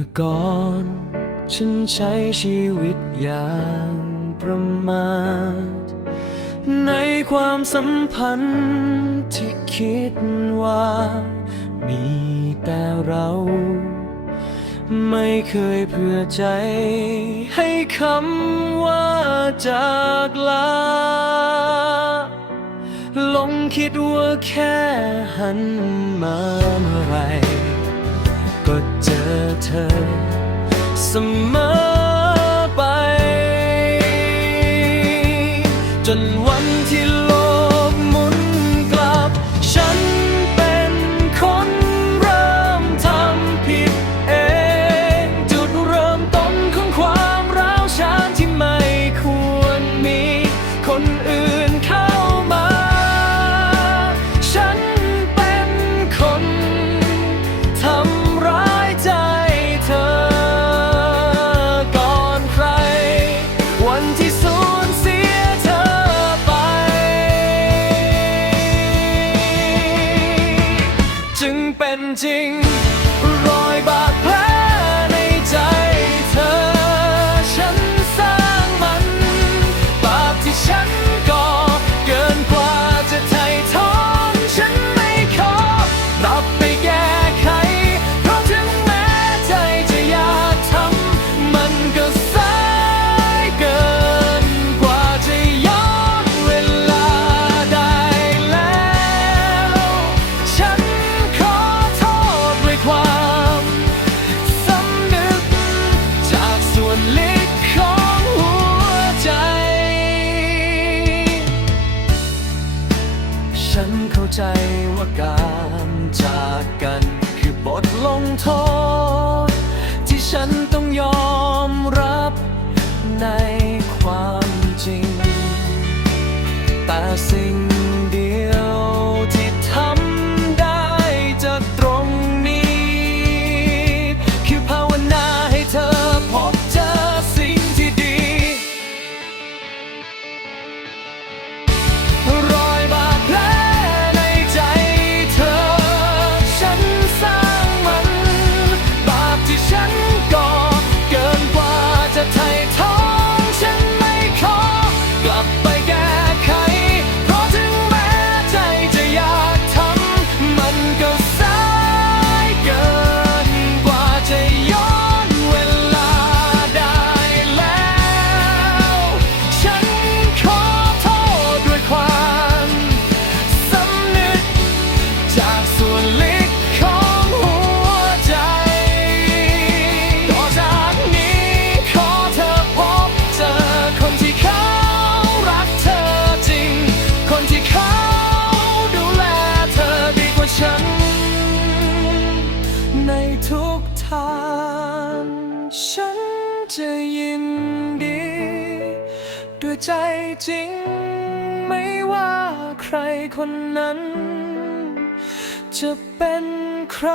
มื่อก่อน ฉันใช้ชีวิตอย่างประมาทในความสัมพันธ์ที่คิดว่า มีแต่เรา ไม่เคยเพื่อใจ ให้คำว่าจากลาลงคิดว่าแค่หันมาเมื่อไร เธอเสมอไป จนวันที่ โทษ ที่ฉันต้องยอมรับในความจริง แต่สิ่ง ใจจริง ไม่ว่าใครคนนั้น จะเป็นใคร